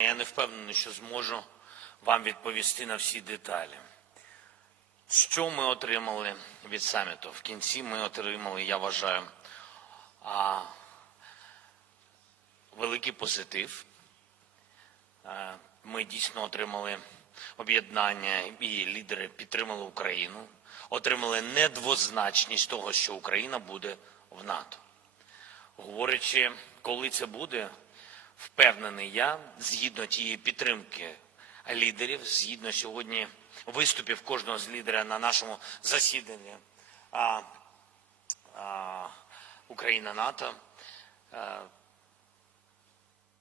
Я не впевнений, що зможу вам відповісти на всі деталі. Що ми отримали від саміту? В кінці ми отримали, я вважаю, великий позитив. Е, Ми дійсно отримали об'єднання і лідери підтримали Україну, отримали недвозначність того, що Україна буде в НАТО. Говорячи, коли це буде, впевнений я, згідно тієї підтримки лідерів, згідно сьогодні виступів кожного з лідера на нашому засіданні а, а, Україна НАТО, а,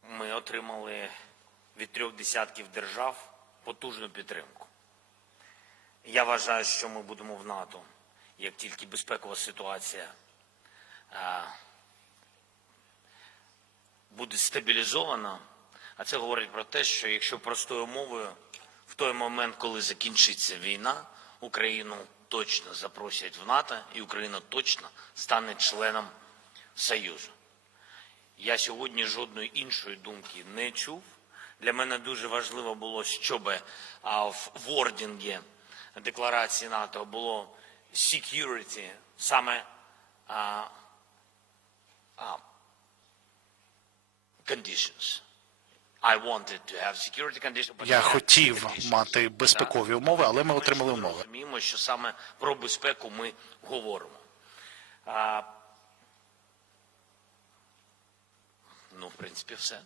ми отримали від трьох десятків держав потужну підтримку. Я вважаю, що ми будемо в НАТО, як тільки безпекова ситуація а, буде стабілізована. А це говорить про те, що якщо простою мовою, в той момент, коли закінчиться війна, Україну точно запросять в НАТО, і Україна точно стане членом Союзу. Я сьогодні жодної іншої думки не чув. Для мене дуже важливо було, щоб в вордінгі декларації НАТО було security, саме Я хотів мати безпекові умови, але ми Ми отримали умови. умови. Розуміємо, що саме про безпеку ми говоримо. Ну, в принципі, все.